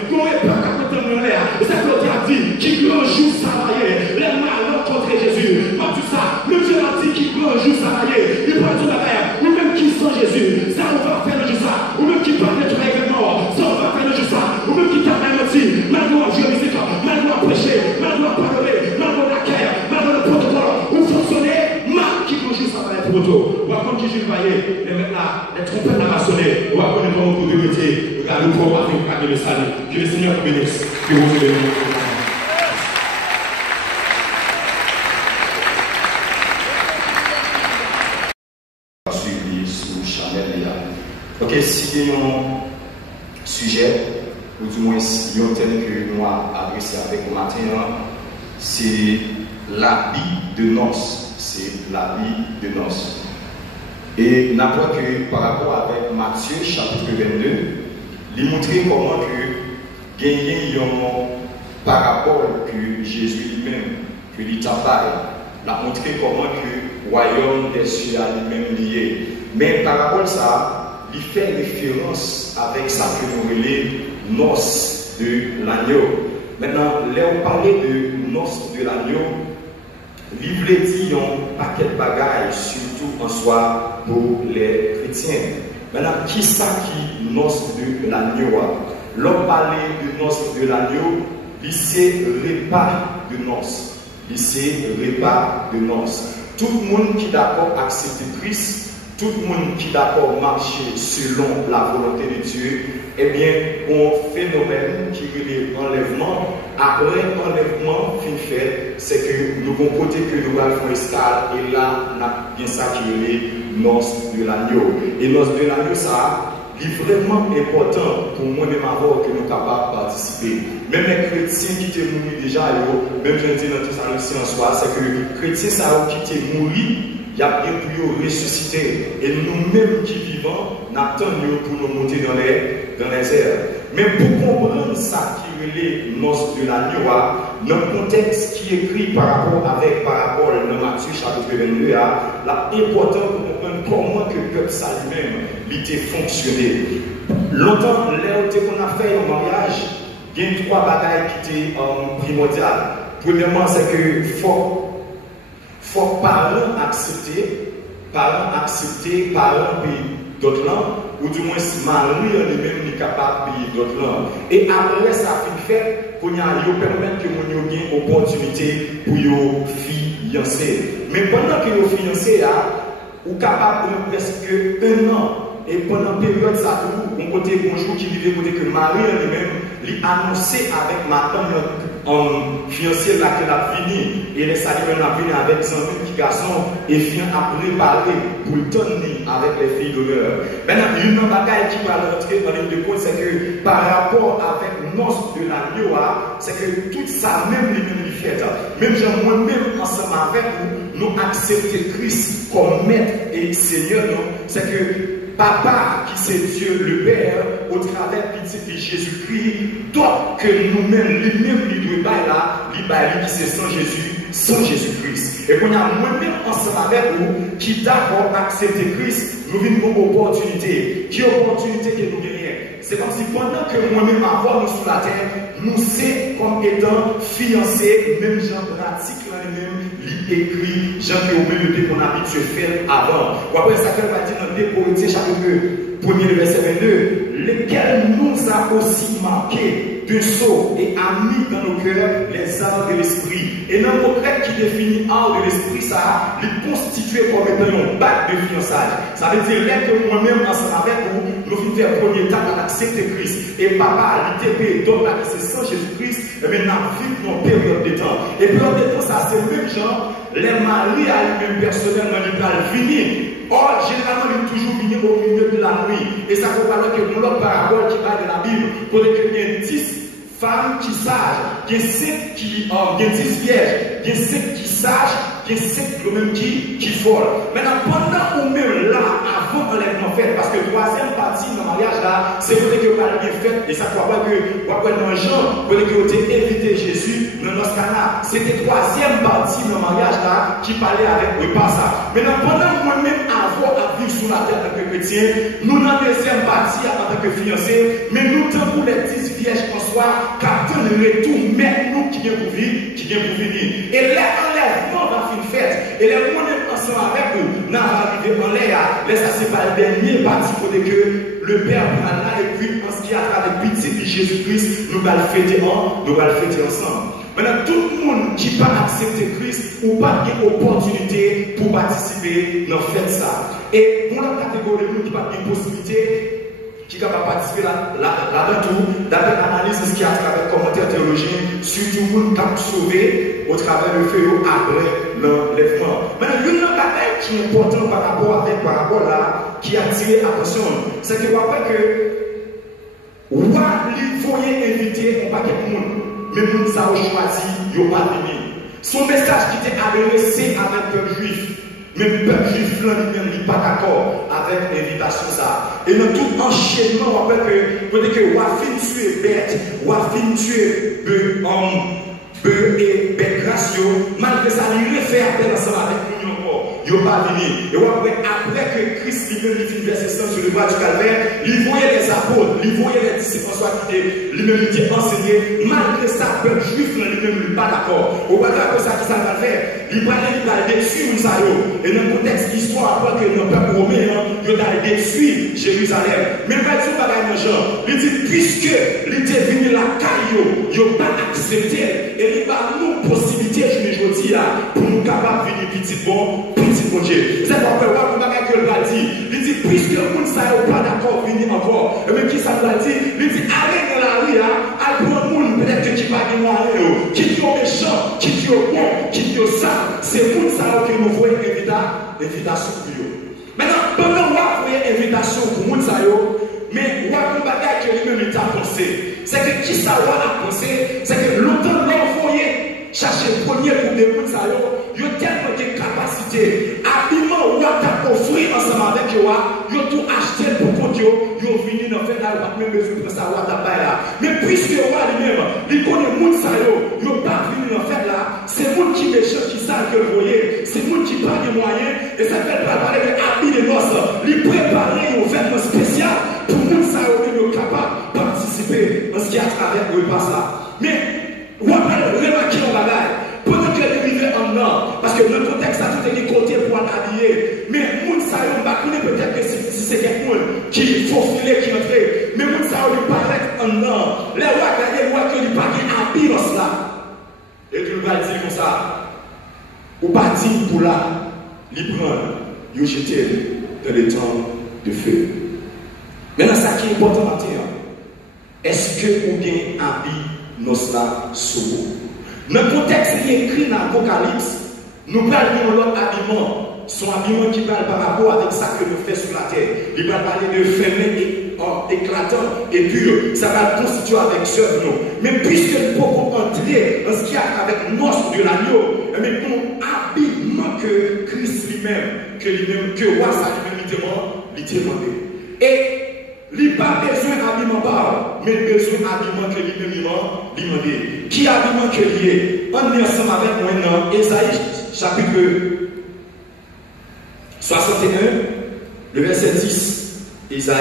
qu'on n'est pas capable de l'air. C'est ce que a dit, qui grand jour travailler. Les malheurs contre Jésus. Pas tout ça. Même Dieu a dit qui grand jour travailler. Il parle de la guerre. Ou même qui sont Jésus. Ça, on va faire de ça. Ou même qui parle de tout événement. Ça, on va faire de ça. Ou même qui t'a menti. Malgré Dieu musique, malgré prêcher, malgré parler, malgré la guerre, malgré le protocole. Ou fonctionner, mal qui grand jour travailler pour toi. Ou à comme qui Jules Vaillé. Et maintenant, les trompettes à maçonner. Ou à connaître comment vous devez métier. Regarde, nous pouvons faire le salut. Que le Seigneur vous bénisse. Que vous bénisse. Suivi sous Chanel. Ok, si il y a un sujet, ou du moins si il y a un thème que nous avons adressé avec vous matin, c'est l'habit de noces. C'est l'habit de noces. Et n'importe que par rapport avec Matthieu chapitre 22, il montre comment que gagner une parabole que Jésus lui-même, que l'État l'a montré comment que le royaume des cieux a lui-même lié. Mais parabole ça, il fait référence avec ça que nous relèvons noces de l'agneau. Maintenant, là on parlait de noces de l'agneau, il voulait dire un paquet de bagages, surtout en soi pour les chrétiens. Maintenant, qui ça qui noces de l'agneau? L'homme parlait de noces de l'agneau, c'est repas de noces. C'est repas de noces. Tout le monde qui est d'accord accepter Christ, tout le monde qui est d'accord marcher selon la volonté de Dieu, eh bien, un phénomène qui est l'enlèvement. Après l'enlèvement, fin fait, c'est que nous avons côté que nous allons faire escale, et là, on a bien ça qui est noces de l'agneau. Et noces de l'agneau, ça, est vraiment important pour moi-même avoir que nous sommes capables de participer. Même les chrétiens qui étaient morts déjà, même je dis dans tout ça aussi en soi, c'est que les chrétiens qui étaient morts, il y a bien pour ressusciter. Et nous-mêmes qui vivons, n'attendons pour nous monter dans les airs. Mais pour comprendre ça qui est les noces de l'agneau, dans le contexte qui est écrit par rapport avec parabole dans Matthieu chapitre 22, c'est important pour comprendre comment que le peuple ça lui-même était fonctionné. Longtemps, là où on a fait un mariage, il y a trois bagailles qui étaient primordiales. Premièrement, c'est que faut parents accepter, parents payer d'autres langues, ou du moins mari lui-même n'est capable de payer d'autres langues. Et après ça fait qu'on a permettre que nous ayons une opportunité pour les fiancés. Mais pendant que les fiancés ou capable de presque un an, et pendant la période ça tout, on côté bonjour qui vivait côté que Marie lui-même lui annoncé avec madame en fiancée là qu'elle a fini et les salés a venu avec 120 petits garçons et vient à préparer pour le donner avec les filles d'honneur. Maintenant, une bagaille qui va rentrer en ligne de compte, c'est que par rapport avec noces de l'agneau, c'est que tout ça même les mêmes fait. Même moi-même ensemble avec nous, nous accepter Christ comme maître et Seigneur, c'est que Papa, qui c'est Dieu le Père, au travers de Jésus-Christ, donc que nous-mêmes, lui-même, lui doit là, qui c'est sans Jésus-Christ. Et qu'on a moi-même ensemble avec vous, qui d'abord accepter Christ, nous vivons une opportunité. Qui opportunité que nous gagnons? C'est comme si pendant que moi-même avons nous sur la terre, nous sommes comme étant fiancés, même gens pratiques là-même, écrit, gens qui ont même qu'on a habitué faire avant. Ou après ça, qu'elle va dire dans le Corinthiens chapitre 1er verset 22, lesquels nous a aussi marqué de sceaux et a mis dans nos cœurs les arts de l'esprit. Et dans le mot grec qui définit art de l'esprit, ça les constituer comme étant un bac de fiançailles. Ça veut dire que moi-même, ensemble avec vous, nous faisons faire premier temps à accepter Christ. Et papa, l'ITP, donc là, c'est sans Jésus-Christ, et maintenant, vivre dans une période de temps. Et période de temps, ça, c'est le même genre, les maris à lui-même personnellement, ils peuvent venir. Or, généralement, ils toujours venir au milieu de la nuit. Et ça faut parler que l'autre parabole qui parle de la Bible, pour que il y ait 10 femmes qui sages, il y a 5 qui, il y a 10 vierges, il y a 5 qui sages, il y a 5 même qui folles. Maintenant, pendant ou même là, avant l'enlèvement fait, parce que la troisième partie dans le mariage là, c'est vrai que vous avez bien fait, et ça croit pas que vous avez dans Jean, vous avez évité Jésus dans notre canal. C'était la troisième partie dans le mariage là qui parlait avec le passage. Maintenant, pendant moi-même avoir à vivre sur la terre en tant que chrétien, nous dans la deuxième partie en tant que fiancés, mais nous sommes pour les 10 vierges en soi, car tout le retour, mais nous qui viennent pour vivre, qui viennent pour venir. Et l'enlèvement va finir fait. Et les gens ensemble avec nous, nous allons arriver en l'air. Laisse ça, c'est pas le dernier parti pour que le Père va là et puis en ce qui a travers le petit de Jésus-Christ, nous allons fêter ensemble. Maintenant, tout le monde qui va accepter Christ ou pas une opportunité pour participer dans le fait ça. Et pour la catégorie de nous qui n'a pas une possibilité, qui va participer là-dedans tout, d'après l'analyse de ce qui a à travers le commentaire théologien, surtout le monde qui a sauvé au travers le feu après l'enlèvement. Maintenant, une bagaille qui est importante par rapport avec parabole là, qui a attiré l'attention, c'est que après que il faut inviter un paquet de monde, mais nous ça a choisi, il n'y a pas venu. Son message qui était adressé à un peuple juif. Mais le peuple juif lui-même n'est pas d'accord avec l'invitation ça. Et dans tout enchaînement, on rappelle que peut-être que Wafin tuer bête, Wafin tuer bœuf et bête gracieux, malgré ça, il réfère appel ensemble avec nous encore. Il n'a pas venu. Et après que Christ lui-même finit verset 100 sur le bras du calvaire, il voyait les apôtres, il voyait les disciples François qui étaient lui-même qui enseigné. Malgré ça, le peuple juif lui-même n'est pas d'accord. Au bas de ça, qui ça va faire? Il va détruire Israël. Et dans le contexte histoire, après que le peuple romain, il a détruit Jérusalem. Mais pas du tout pareil, mon genre. Il dit, puisque il était venu la caillou, il n'a pas accepté. Et il va nous possibilité, je ne dis pour nous capables de venir petit bon Dieu. C'est pourquoi que le va dire. Il dit, puisque vous ne savez pas d'accord, venir encore. Et même qui ça va dire? Il dit, allez dans la rue, à prendre le monde, peut-être qui va gagner moyen, qui est méchant, qui est bon, qui est ça. C'est pour ça que nous voyons invitation pour eux. Maintenant, pendant que vous voyez invitation pour nous, mais vous avez un bagage que lui-même est à penser. C'est que qui ça va penser? C'est que longtemps l'envoyer chercher le premier pour des gens, il y a tellement de capacité. Habillement, ou à offrir ensemble avec eux, ils ont tout acheté pour que ils ont fini dans faire là, même besoin de savoir là. Mais puisque lui-même, il connaît les gens, ils n'ont pas fini dans faire là, c'est les gens qui méchant qui savent que vous voyez, c'est les gens qui prennent des moyens, et ça fait préparer des habits de noces, ils préparent un vêtement spécial pour les gens qui sont capables de participer à ce qui est à travers le repas là. Mais, vous avez remarqué en bagaille. Pendant que vous vivez en or, parce que le contexte a tout été côté pour habiller, mais moun sa yo m'a connaît peut-être que si c'est quelqu'un qui faut filer qui entre, mais moun sa yo lui paraît en or. Les rois gagner moi que lui pas habillé dans cela. Et tu vas dire comme ça. Ou pas dire pour là, lui prendre, lui jeter dans les temps de feu. Maintenant ça qui est important maintenant. Est-ce que vous avez habillé nos cela sur vous? Dans le contexte qui est écrit dans l'Apocalypse, nous parlons de l'autre habillement, son habillement qui parle par rapport avec ça que nous faisons sur la terre. Il va parler de féminin éclatant et pur. Ça va constituer avec ce nous. Mais puisque nous pouvons entrer dans ce qui a avec l'os de l'agneau, mais nous habillement que Christ lui-même, que roi ça lui-même demandé. Et il n'a pas besoin d'habillement par, mais besoin d'habillement que lui-même demandé. Qui habillement que lié? On est ensemble avec moi dans Ésaïe chapitre 61, le verset 10. Ésaïe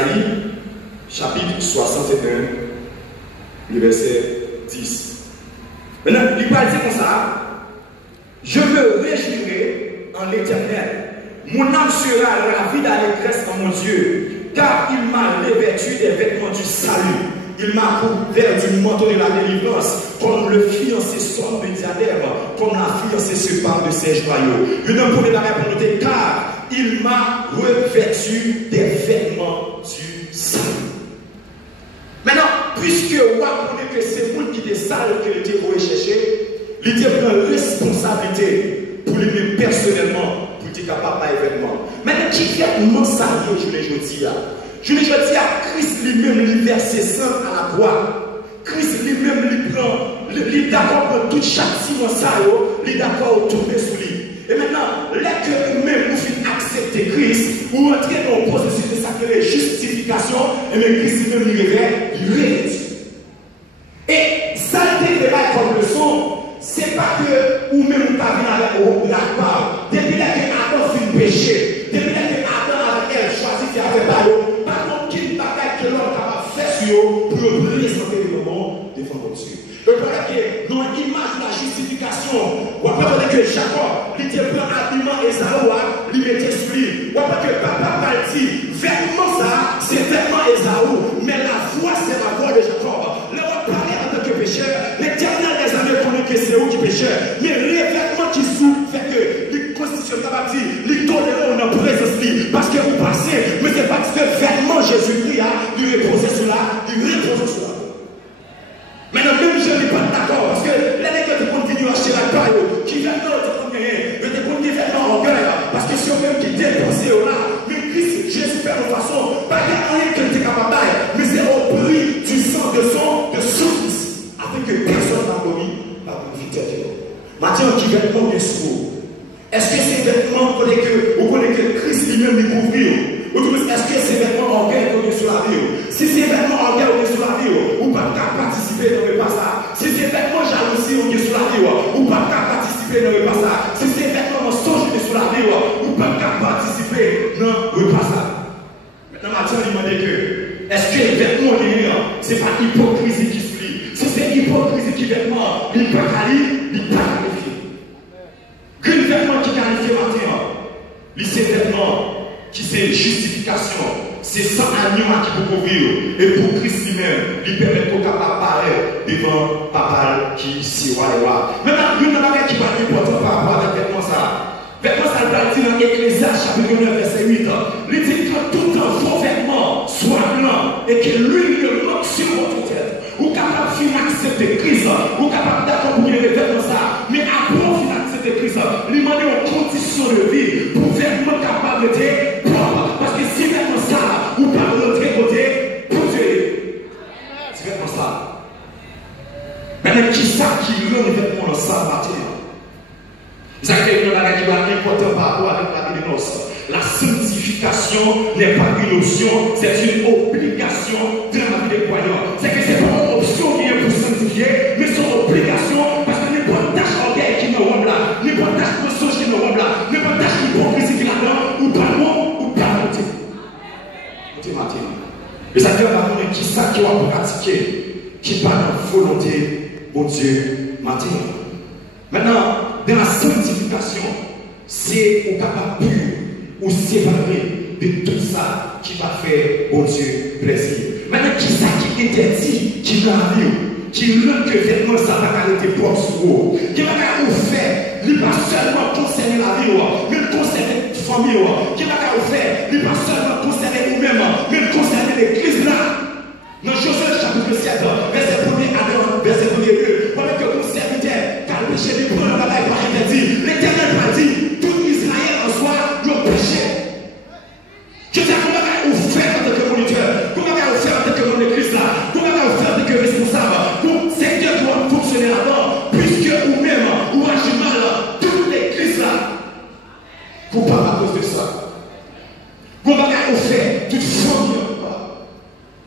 chapitre 61, le verset 10. Maintenant, il va dire comme ça. Je me réjouirai en l'Éternel. Mon âme sera ravie d'allégresse en mon Dieu. Car il m'a revêtu des vêtements du salut. Il m'a couvert du manteau de la délivrance, comme le fiancé sort de diadème, comme la fiancée se parle de ses joyaux. Je donne pour les pour noter, car il m'a revêtu des vêtements du salut. Maintenant, puisque on connaît que c'est vous qui était sale que l'était vous chercher, il était pris une responsabilité pour lui-même personnellement. Tu es capable d'événement. Maintenant, qui vêtement ça je ne dis pas. Je ne dis pas, Christ lui-même lui verse sang à la croix. Christ lui-même lui prend, il est d'accord pour tout châtiment ça, il est d'accord pour tomber sous lui. Et maintenant, là que vous-même vous faites accepter Christ, vous entrez dans le processus de sacrée justification, et même Christ lui-même lui révèle. Et ça de là comme leçon, c'est pas que ou même vous avez avec la part. Depuis là que Adam fait péché, depuis là que Adam avec elle choisit de faire pas par contre, quelle bataille que l'homme capable de faire sur eux pour présenter le monde devant Dieu. Le problème est que dans l'image de la justification, on peut dire que Jacob, il était plein d'habillement Esaü, il mettait sur lui. On peut que papa va dire, vêtement ça, c'est vêtement Esaü, mais la voix, c'est la voix de Jacob. Le roi parlait en tant que pécheur, l'éternel des années connaît que c'est eux qui pécheur, mais les vêtements qui souffrent fait que les constitutions capable de dire, les tolérants en présence de parce que vous passez, mais c'est parce que vêtement Jésus-Christ a lui reposer sur la, lui reposer sur la. Maintenant, même je ne suis pas d'accord, parce que les nègres qui vont venir acheter la paille, qui viennent dans le premier, ils vont venir faire en orgueil, parce que si on même qui dépensé là, mais Christ, Jésus fait de façon, pas qu'il y a rien qui est capable, mais c'est au prix du sang de son fils, afin que personne n'a commis la victoire. Maintenant, qui vêtements de sous, est-ce que ces vêtements pour que matin, il m'a dit que, est-ce que les vêtements c'est pas hypocrisie qui se lit? Si c'est hypocrisie qui vêtements, il n'est pas qualifié. Qu'un vêtement qui qualifie matin, c'est vêtement qui c'est justification, c'est sans agneau qui peut couvrir. Et pour Christ lui-même, il permet qu'on capable parler devant papa qui s'y voit les rois. Maintenant, il y a une chose qui va être importante par rapport à vêtement ça. Vêtement ça va dire dans Ecclésiaste chapitre 9 verset 8. Il dit que tout un faux vêtement soit blanc et que l'huile ne manque sur votre tête. Ou capable de accepter Christ, ou capable d'accompagner les vêtements ça. Mais après on finit accepter Christ, lui demander une condition de vie pour vêtements capable d'être propre. Parce que si vêtements ça, ou pas de l'autre côté, pour Dieu. C'est vêtements ça. Maintenant, qui ça qui rend les vêtements ça matin? Ça fait une chose qui va être importante par rapport avec la vie de noces. La sanctification n'est pas une option, c'est une obligation de la vie des croyants. C'est que ce n'est pas une option qui est pour sanctifier, mais c'est une obligation parce que n'est pas une tâche orgueil qui nous rend là, n'est pas une tâche mensonge qui nous rend là, n'est pas une tâche hypocrisie qui là-dedans, ou pas non, ou pas monter. Monter matin. Et ça fait un qui ça qui va pratiquer, qui pas dans la volonté, mon Dieu, matin. Maintenant, dans la sanctification, c'est au capable pur ou séparé de tout ça qui va faire au Dieu plaisir. Maintenant, qui ça qui interdit, qui va vivre, qui rend que vêtements ça va être propre sur vous, qui va faire, il va seulement concerner la vie, mais concerner la famille, qui va faire, il va seulement concerner vous-même, mais concerner l'église là. Dans Josué chapitre 7, verset 1er à verset 1er, pendant que mon serviteur, car le péché de prendre la bataille par interdit, l'Éternel m'a dit, tout Israël en soi, le péché. Je dis comment on va faire en tant que moniteur, comment on va faire en tant que mon église là, comment on va faire en tant que responsable, pour secteur doit fonctionner là-bas, puisque vous-même, ou agissez mal, toute l'église là, coupable à cause de ça. Comment on va faire toute famille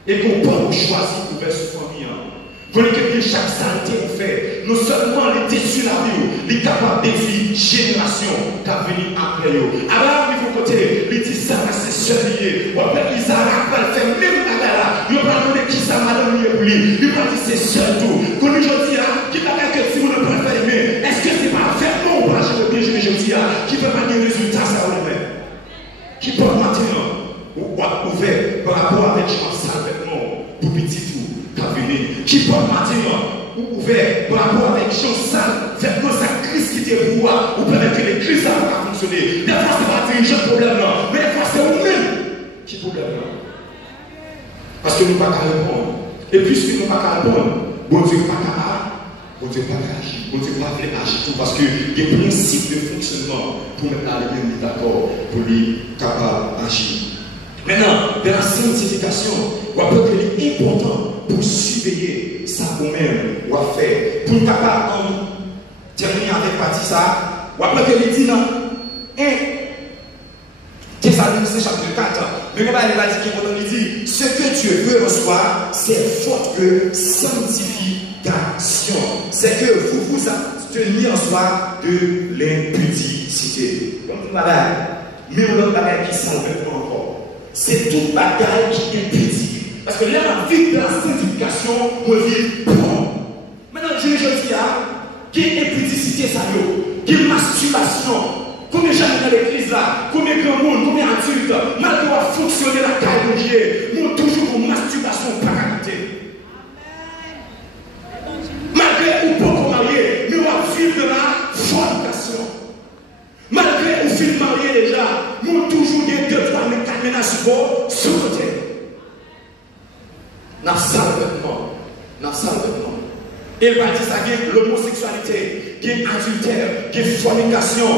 et qu'on peut choisir pour faire cette famille. Vous voyez que chaque saleté qu'on fait, non seulement les déçus la vie, les capables de vie, génération qui a venu après eux. Alors, il faut côté, il dit ça, c'est seul. Après, ils arrêtent pas le faire, même la là. Il va demander qui ça m'a donné pour lui. Il va dire c'est seul tout. Quand je dis, qui va dire que si vous ne pouvez pas aimer, est-ce que c'est pas vraiment ou pas, je veux bien, je dis, qui ne peut pas dire résultat, ça va le faire. Qui peut maintenant ouvert par rapport avec Jean Salvement pour petit tout qu'a venu qui peut maintenant ouvert par rapport avec Jean Salvement sa crise qui était pour vous ou permettre que l'église va fonctionner. Des fois c'est pas dirigeant le problème là, mais des fois c'est vous-même qui problème là. Parce que nous ne pouvons pas répondre. Et puisque nous ne pouvons pas répondre, bon Dieu pas capable, bon Dieu pas agir, bon Dieu pas agir tout parce que il y a des principes de fonctionnement pour mettre la l'église d'accord pour lui capable d'agir. Maintenant, dans la sanctification, on va voir qu'il est important pour surveiller ça vous-même, on va faire. Pour ne pas terminer avec partie ça, on va voir qu'il dit dans 1 Thessaloniciens chapitre 4, mais on va dire qu'il dit ce que Dieu veut recevoir, c'est votre sanctification. C'est que vous vous abstenez en soi de l'impudicité. Mais on a un qui s'en veut encore. C'est toute bataille qui est pudique. Parce que là, la vie de la sanctification, on vit propre. Maintenant, je dis, qui est impudicité, ça y est, qui est masturbation. Combien de gens dans l'église là, combien de grand monde, combien d'adultes, malgré qu'on va fonctionner la caille de Dieu, nous toujours pour masturbation par qualité. Malgré ou pas qu'on marié, nous allons vivre de la fornication. Malgré qu'on finit marié déjà, nous toujours des 2-3 ménages sur côté. N'a salvement. Et il va dire ça, l'homosexualité, l'adultère, la fornication,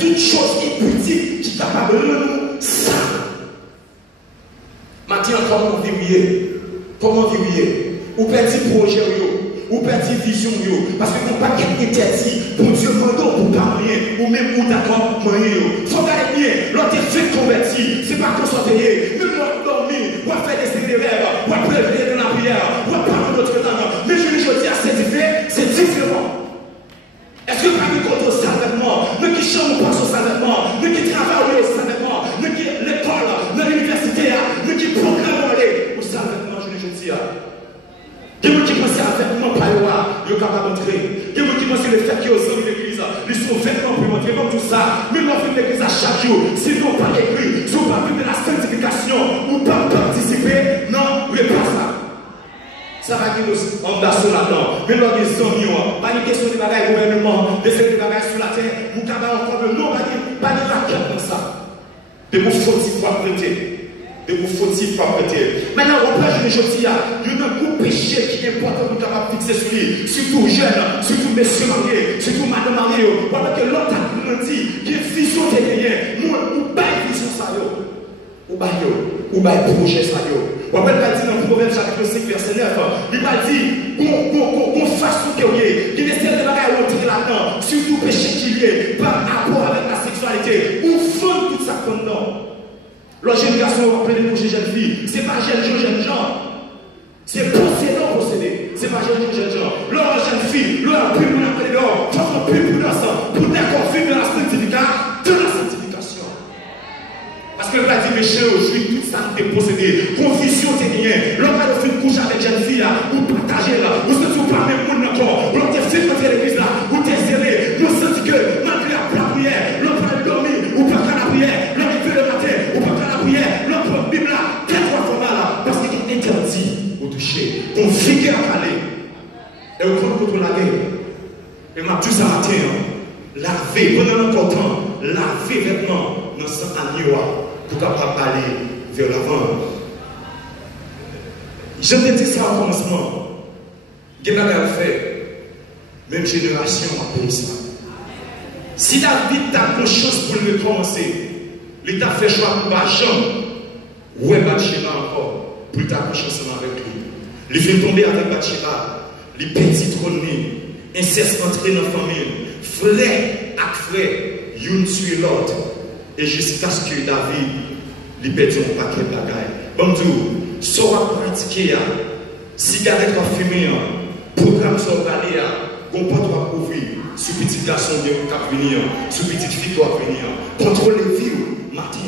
toutes choses impudiques qui sont capables de nous ça. Maintenant, comment verrouiller? Ou perdre projet, ou perdre vision, parce que nous pas interdit pour Dieu pour pas rien, ou même pour d'accord moyen. Il faut garder bien, l'autre fait converti, c'est pas qu'on soit payé, même l'autre dormir, ou faire des rêves, ou prévenir dans la prière, ou parler d'autres langues. Mais je dis, c'est différent. Est-ce que pas nous comptons au salvement, nous qui chantons pas au salvement, nous qui travaillons au salvement, nous qui l'école, dans l'université, nous qui ils sont vêtements pour montrer comme tout ça. Même dans l'église à chaque jour, sinon pas écrit, si vous pas de la sanctification ou pas participer, non, vous ne pas ça. Ça va dire en bas sur la plante. Mais dans des amis, pas une question de bagaille gouvernement, de ces bagailles sur la terre, vous avez un problème. Non, pas de raquette comme ça. De vous fautifs pour prêter. De vous fautifs pour prêter. Maintenant, on plage une chose, il y a un gros péché qui est important pour nous fixer sur lui. Surtout jeunes, surtout messieurs mariés, surtout madame mariée. Pendant que l'autre a grandi, qui est vision de rien. Nous, on baille vision ça. Ou baille projet ça. On va dire dans le Proverbe chapitre 5, verset 9, il va dire qu'on fasse ce qu'il y a, qu'il essaie de la rentrer là-dedans, surtout péché qu'il y ait, par rapport avec la sexualité, ou fond tout ça comme non. La génération va appeler les jeunes filles, c'est pas jeunes gens, c'est possédé, c'est pas jeunes gens. Leur jeune fille, leur pub, leur appelé dehors, leur pub pour l'instant, pour d'accord vivre de la sanctification. Parce que le plat dit, méchant, aujourd'hui, tout ça est possédé. Confusion, c'est rien. L'homme a fait une couche avec jeune fille là, ou partager là, ou se trouve pas même monde encore. L'homme a fait contre l'église là, ou t'es zélé. Nous sentons que, malgré la prière, l'homme a dormi, ou pas qu'à la prière. L'homme est fait le matin, ou pas qu'à la prière. L'homme prend la Bible là, 4 fois là, parce qu'il est interdit au toucher. On vigueur à aller. Et on prend contre la guerre. Et m'a dit ça matin, laver, pendant notre temps, laver vêtements dans ce agneau. Pour capable aller vers l'avant. Je te dis ça au commencement. Qu'est-ce qu'on a fait? Même génération a payé ça. Si David a conscience pour le recommencer, l'État fait choix pour pas jamais. Ouais, Bathsheba encore, pour ta conscience avec lui. Il vient tomber avec Bathsheba, les petits trônés, inceste entré dans la famille, frère avec frère, une sur l'autre. Et jusqu'à ce que David lui perde un paquet de bagailles. Bon Dieu, ça va pratiquer, cigarette va fumer, programme ça va aller, comporte va couvrir, sur petit garçon qui va venir, sur petite fille qui va venir, contrôle les vies, matin,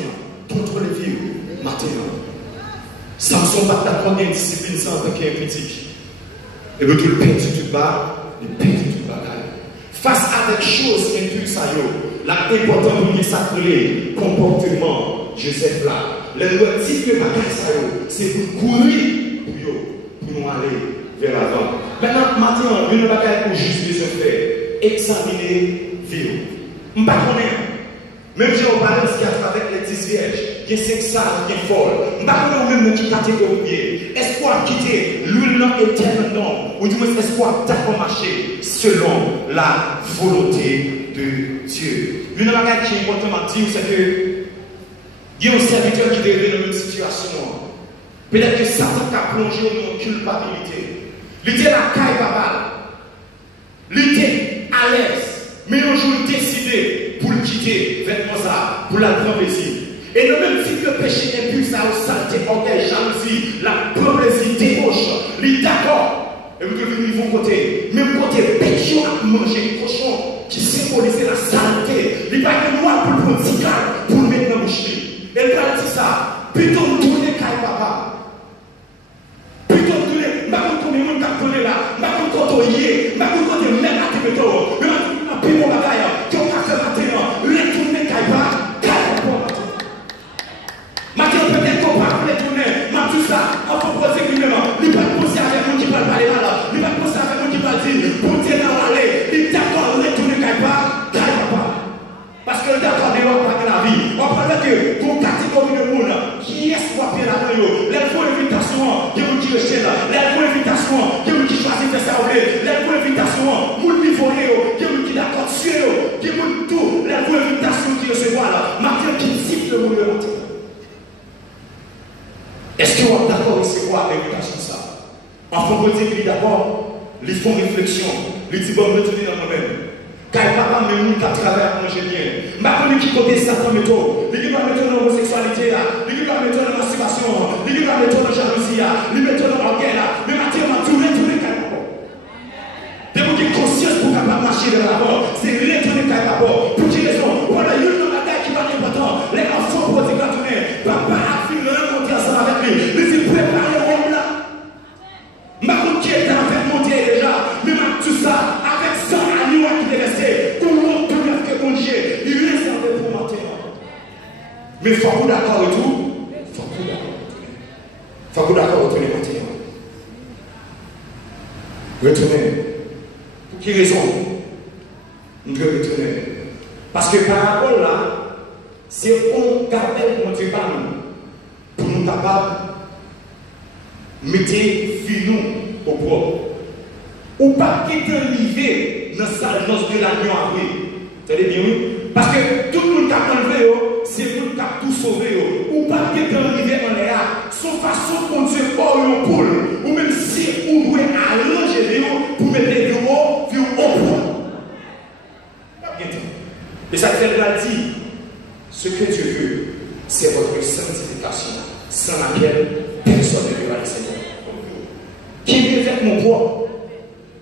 contrôle les vies, matin. Samson va t'accorder une discipline sans tant qu'il est petit. Et puis tout le perd tout bas, il perd tout bagaille. Face à des choses impulses à eux, l'important pour lui s'appeler comportement, Joseph là. Le type de bagaille, c'est pour courir pour nous aller vers l'avant. Maintenant, maintenant, une bagaille pour juste les faire, examiner vie. Je ne sais pas. Même si on parle de ce qu'il y a avec les 10 vierges, qui est sexual, qui est folle. Je ne sais pas même qui catégorie. Espoir quitter l'huile éternellement, ou du moins espoir d'accord marcher selon la volonté de Dieu. Une bagaille qui est importante à dire, c'est que il y a un serviteur qui est dans une situation. Peut-être que Satan a plongé dans une culpabilité. Il était la caille papa. Il était à l'aise. Mais un jour, il a décidé pour le quitter, vêtements ça, pour la prendre plaisir. Et le même si le péché n'est plus ça, au saleté, orgueil, jalousie, la problésie, débauche, il est d'accord. Et vous devez venir vos côtés. Même côté, péché à manger, cochon, qui symbolise la saleté. Il n'y a pas de noir pour le petit pour le mettre dans la bouche. Et il a dit ça, plutôt tourner caille papa. Plutôt tourner, ma contre les gens qui ont là, ma contre les ma contre les mêmes à tes métaux, mais ma plus mon bagaille, qui ont fait maintenant, les tourner caille papa, maintenant peut-être qu'on va les tourner, ma tout ça, on peut poser lui-même, il va poser avec nous qui parle parler là, il va poser avec nous qui va dire, pour dire là aller, il d'accord, les tourner caille papa. Parce que le d'accord n'est pas la vie. On parle que pour catégorie de monde, qui est-ce qu'on va faire là-dedans? Les bonnes invitations, qui ont qui recherchent là. Les bonnes invitations, qui ont qui choisissent de faire ça. Les bonnes invitations, moun niveau, qui ont qui d'accord sur eux, qui ont tout. Les bonnes invitations qui recevoir là. Maintenant, qui type de monde là? Est-ce qu'on est d'accord avec c'est quoi l'invitation ça? En faut dire que d'abord, ils font réflexion. Ils disent bon, retourner dans moi-même. Car papa me dit qu'à travers manger bien. Ma famille qui côté Satan méthode. Il va mettre dans l'homosexualité, il va mettre dans la masturbation, il va mettre dans la jalousie, il va mettre dans l'orgueil. Mais maintenant, on va tout retourner carrément. De vous qui conscience pour capable marcher de l'avant, c'est retourner carrément. Pour quelle raison? Voilà, il y a une bagaille qui va être important. Les enfants pour dire la tournée. Papa a fini de rencontrer ensemble avec lui. Il dit préparez le homme là. Ma qui est en fait monter déjà. Mais tout ça, avec 100 animaux qui est resté, pour monter. faut que vous d'accord retourner maintenant. Retourner. Pour qui raison? Nous devons retourner. Parce que parabole là, c'est on appelle mon Dieu par nous. Pour nous capables de mettre nous au propre. Ou pas quitter arriver dans sa noce de la nuit après. Vous savez bien oui? Parce que tout le monde qui a enlevé, c'est vous qui a tout sauvé. Ou pas quitter arriver en l'air. Son façon pour Dieu pour une poule. Ou même si vous devez arranger pour mettre des haut, puis au point. Et ça fait dire, ce que Dieu veut, c'est votre sanctification, sans laquelle personne ne verra le Seigneur. Qui vient faire mon poids,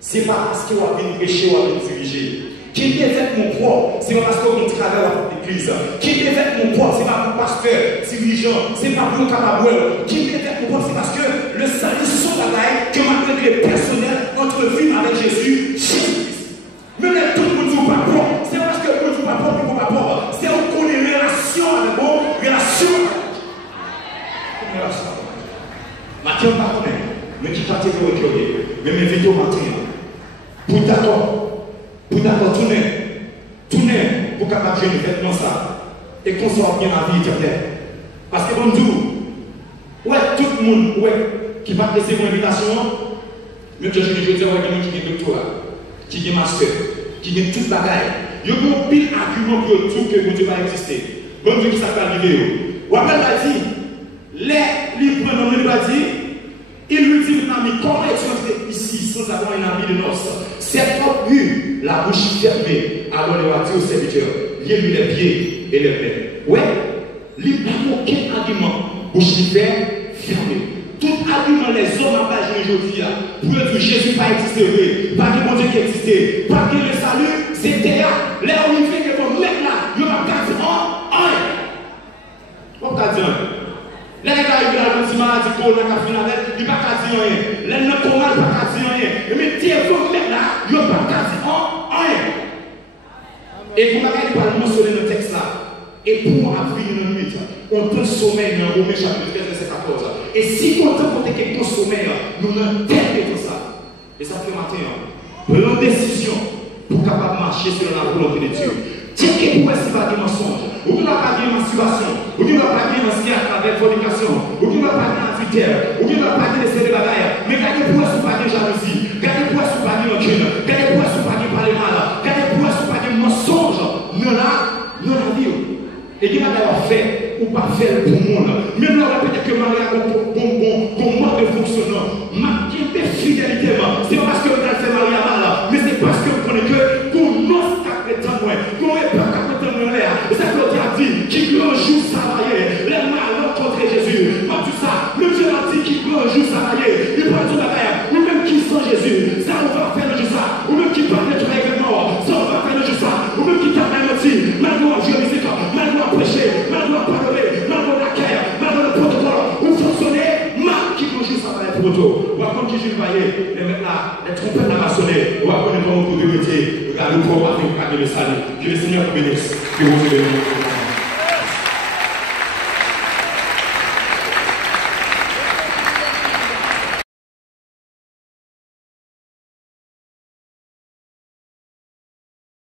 ce n'est pas parce que vous avez péché ou avez dirigé. Qui vient faire mon poids, ce n'est pas parce que vous travaillez à l'église. Qui vient faire mon poids, ce n'est pas pour pasteur, dirigeant, ce n'est pas pour le capaboueur. Qui vient faire mon poids, c'est parce que le salut sont bagaille que malgré que les personnels entrevivent avec Jésus, même tout le monde ne pas bon, c'est parce que le monde ne pas bon, pour pas bon. C'est qu'on ait une relation avec bon, relation. Une relation. Matin, on va connaître, mais qui t'a été reculé, mais mes vidéos matin. Pour d'accord, tournez, pour capable de faire comme ça, et qu'on soit bien la vie éternelle. Parce que bon Dieu, ouais, tout le monde, ouais, qui va laisser mon invitation, même je dis, ouais, qui est doctorat, qui est master, qui est toute bagaille. Il y a un pile argument pour tout que mon Dieu va exister. Bon Dieu qui s'appelle vidéo. Ou après, il a dit, les livres, il a dit, il lui dit, comment est-ce que ici sans avoir un ami de noces? C'est pas vu, la bouche fermée, alors il va dire au serviteur, liez-lui les pieds et les mains. Ouais, il n'y a aucun argument, bouche fermée. Tout argument, les hommes en page aujourd'hui, pour dire Jésus pas existé, pas que mon Dieu qui existait, pas que le salut, c'était là. Les oliviers que vont mettre là, ils vont pas dire un. Pourquoi pas dire un? Les gars arrivent là, le petit maladie, il va pas dire rien. Les gens comment il va pas dire rien. Mais Dieu vont mettre là, ils vont pas dire un. Et vous m'avez pas mentionné le texte là. Et pour appuyer une nuit, on peut sommeil dans Romains chapitre 13, verset 14. Et si on peut compter quelque sommeil, nous n'avons pas tout ça. Et ça fait matin, prenons décision pour capable marcher sur la volonté de Dieu. Dieu qui pourrait se faire des mensonges, ou qui ne va pas dire masturbation, ou qui ne va pas dire ancien avec fornication, ou qui ne va pas dire adultère, ou qui ne va pas dire laisser des bagailles, mais quand il pourrait se faire des jalousie, quand il pourrait se faire des rancune, quand il pourrait se faire des parler mal, quand il pourrait se faire des mensonges, nous la vie. Et qui va d'avoir fait ou pas faire pour le monde. Même là, peut-être que Marie a un mode de fonctionnement. Qui est fidélité, c'est pas parce que vous avez fait Marie à mal, mais c'est parce que vous connaissez que pour nous, c'est pas moins, qu'on n'est pas capable de l'air. Et ça, Claude a dit, qui grand jour travailler, les malins contre Jésus. Pas tout ça, même Dieu a dit, qui grand jour travailler, il parle de la guerre, ou même qui sent Jésus, ça, on va faire le ça, ou même qui parle de tout événement, ça, on va faire le ça, ou même qui t'a même dit, malgré Dieu, malgré prêcher, malgré parler, malgré la guerre, malgré le protocole, ou fonctionner, mal qui mange ça va être proto. Ou à comme qui je voyais, les mecs là, les trompettes à maçonner, ou à connaître comment vous devez métier, regardez le corps avec le salut. Que le Seigneur vous bénisse, que vous bénisse.